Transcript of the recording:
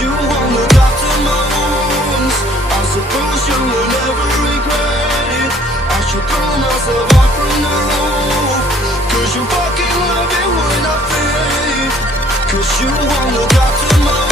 you won't look after my wounds. I suppose you will never regret it. I should throw myself off from the roof, 'cause you fucking love it when I fade. 'Cause you won't look after my